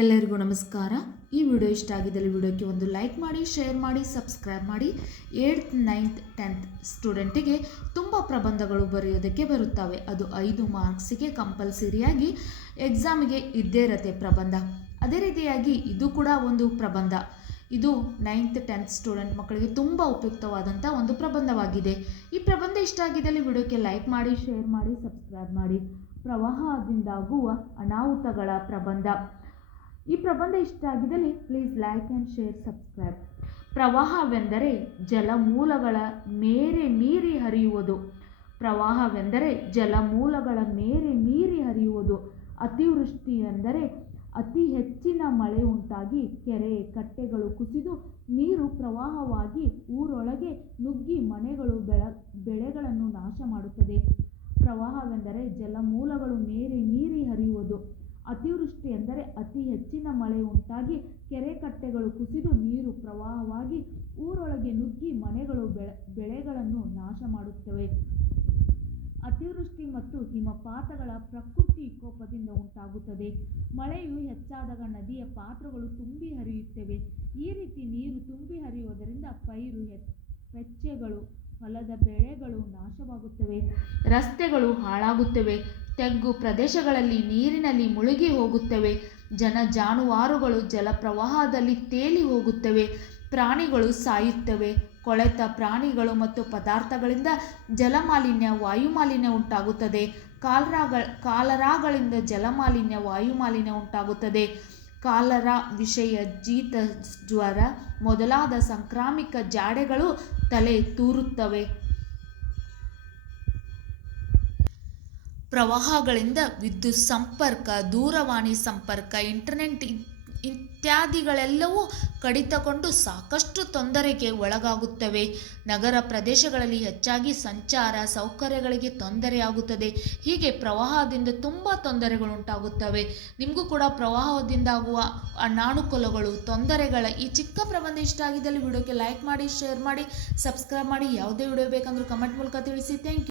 ಎಲ್ಲರಿಗೂ ನಮಸ್ಕಾರ. ಈ ವಿಡಿಯೋ ಇಷ್ಟ ಆಗಿದ್ದಲ್ಲಿ ವಿಡಿಯೋಕ್ಕೆ ಒಂದು ಲೈಕ್ ಮಾಡಿ, ಶೇರ್ ಮಾಡಿ, ಸಬ್ಸ್ಕ್ರೈಬ್ ಮಾಡಿ. ಏಯ್ತ್, ನೈನ್ತ್, ಟೆಂತ್ ಸ್ಟೂಡೆಂಟಿಗೆ ತುಂಬ ಪ್ರಬಂಧಗಳು ಬರೆಯೋದಕ್ಕೆ ಬರುತ್ತವೆ. ಅದು ಐದು ಮಾರ್ಕ್ಸಿಗೆ ಕಂಪಲ್ಸರಿಯಾಗಿ ಎಕ್ಸಾಮಿಗೆ ಇದ್ದೇ ಇರತ್ತೆ ಪ್ರಬಂಧ. ಅದೇ ರೀತಿಯಾಗಿ ಇದು ಕೂಡ ಒಂದು ಪ್ರಬಂಧ. ಇದು ನೈನ್ತ್, ಟೆಂತ್ ಸ್ಟೂಡೆಂಟ್ ಮಕ್ಕಳಿಗೆ ತುಂಬ ಉಪಯುಕ್ತವಾದಂಥ ಒಂದು ಪ್ರಬಂಧವಾಗಿದೆ. ಈ ಪ್ರಬಂಧ ಇಷ್ಟ ಆಗಿದ್ದಲ್ಲಿ ವಿಡಿಯೋಕ್ಕೆ ಲೈಕ್ ಮಾಡಿ, ಶೇರ್ ಮಾಡಿ, ಸಬ್ಸ್ಕ್ರೈಬ್ ಮಾಡಿ. ಪ್ರವಾಹದಿಂದಾಗುವ ಅನಾಹುತಗಳ ಪ್ರಬಂಧ. ಈ ಪ್ರಬಂಧ ಇಷ್ಟ ಆಗಿದ್ದಲ್ಲಿ please like and share subscribe ಪ್ರವಾಹವೆಂದರೆ ಜಲಮೂಲಗಳ ಮೇರೆ ಮೀರಿ ಹರಿಯುವುದು. ಪ್ರವಾಹವೆಂದರೆ ಜಲಮೂಲಗಳ ಮೇರೆ ಮೀರಿ ಹರಿಯುವುದು. ಅತಿವೃಷ್ಟಿ ಎಂದರೆ ಅತಿ ಹೆಚ್ಚಿನ ಮಳೆ ಉಂಟಾಗಿ ಕೆರೆ, ಕಟ್ಟೆಗಳು ಕುಸಿದು ನೀರು ಪ್ರವಾಹವಾಗಿ ಊರೊಳಗೆ ನುಗ್ಗಿ ಮನೆಗಳು ಬೆಳ, ಬೆಳೆಗಳನ್ನು ನಾಶ ಮಾಡುತ್ತದೆ. ಪ್ರವಾಹವೆಂದರೆ ಜಲಮೂಲಗಳು ಮೇರೆ ಮೀರಿ ಅತಿವೃಷ್ಟಿ ಎಂದರೆ ಅತಿ ಹೆಚ್ಚಿನ ಮಳೆ ಉಂಟಾಗಿ ಕೆರೆ ಕಟ್ಟೆಗಳು ಕುಸಿದು ನೀರು ಪ್ರವಾಹವಾಗಿ ಊರೊಳಗೆ ನುಗ್ಗಿ ಮನೆಗಳು ಬೆಳೆ, ಬೆಳೆಗಳನ್ನು ನಾಶ ಮಾಡುತ್ತವೆ. ಅತಿವೃಷ್ಟಿ ಮತ್ತು ಹಿಮಪಾತಗಳ ಪ್ರಕೃತಿ ವಿಕೋಪದಿಂದ ಉಂಟಾಗುತ್ತದೆ. ಮಳೆಯು ಹೆಚ್ಚಾದಾಗ ನದಿಯ ಪಾತ್ರಗಳು ತುಂಬಿ ಹರಿಯುತ್ತವೆ. ಈ ರೀತಿ ನೀರು ತುಂಬಿ ಹರಿಯುವುದರಿಂದ ಪೈರು ಹೆಚ್ಚೆಗಳು ಹೊಲದ ಬೆಳೆಗಳು ನಾಶವಾಗುತ್ತವೆ. ರಸ್ತೆಗಳು ಹಾಳಾಗುತ್ತವೆ. ತೆಗ್ಗು ಪ್ರದೇಶಗಳಲ್ಲಿ ನೀರಿನಲ್ಲಿ ಮುಳುಗಿ ಹೋಗುತ್ತವೆ. ಜನ ಜಾನುವಾರುಗಳು ಜಲಪ್ರವಾಹದಲ್ಲಿ ತೇಲಿ ಹೋಗುತ್ತವೆ. ಪ್ರಾಣಿಗಳು ಸಾಯುತ್ತವೆ. ಕೊಳೆತ ಪ್ರಾಣಿಗಳು ಮತ್ತು ಪದಾರ್ಥಗಳಿಂದ ಜಲಮಾಲಿನ್ಯ, ವಾಯುಮಾಲಿನ್ಯ ಉಂಟಾಗುತ್ತದೆ. ಕಾಲರಾಗಳ ಕಾಲರಾಗಳಿಂದ ಜಲಮಾಲಿನ್ಯ, ವಾಯುಮಾಲಿನ್ಯ ಉಂಟಾಗುತ್ತದೆ. ಕಾಲರ ವಿಷಯ, ಜೀತ, ಜ್ವರ ಮೊದಲಾದ ಸಾಂಕ್ರಾಮಿಕ ಜಾಡೆಗಳು ತಲೆ ತೂರುತ್ತವೆ. ಪ್ರವಾಹಗಳಿಂದ ವಿದ್ಯುತ್ ಸಂಪರ್ಕ, ದೂರವಾಣಿ ಸಂಪರ್ಕ ಇಂಟರ್ನೆಟ್ ಇತ್ಯಾದಿಗಳೆಲ್ಲವೂ ಕಡಿತಗೊಂಡು ಸಾಕಷ್ಟು ತೊಂದರೆಗೆ ಒಳಗಾಗುತ್ತವೆ. ನಗರ ಪ್ರದೇಶಗಳಲ್ಲಿ ಹೆಚ್ಚಾಗಿ ಸಂಚಾರ ಸೌಕರ್ಯಗಳಿಗೆ ತೊಂದರೆಯಾಗುತ್ತದೆ. ಹೀಗೆ ಪ್ರವಾಹದಿಂದ ತುಂಬ ತೊಂದರೆಗಳುಂಟಾಗುತ್ತವೆ. ನಿಮಗೂ ಕೂಡ ಪ್ರವಾಹದಿಂದಾಗುವ ಅನಾನುಕೂಲಗಳು, ತೊಂದರೆಗಳ ಈ ಚಿಕ್ಕ ಪ್ರಬಂಧ ಇಷ್ಟ ಆಗಿದ್ದಲ್ಲಿ ವಿಡಿಯೋಕ್ಕೆ ಲೈಕ್ ಮಾಡಿ ಶೇರ್ ಮಾಡಿ ಸಬ್ಸ್ಕ್ರೈಬ್ ಮಾಡಿ. ಯಾವುದೇ ವಿಡಿಯೋ ಬೇಕಂದ್ರೂ ಕಮೆಂಟ್ ಮೂಲಕ ತಿಳಿಸಿ. ಥ್ಯಾಂಕ್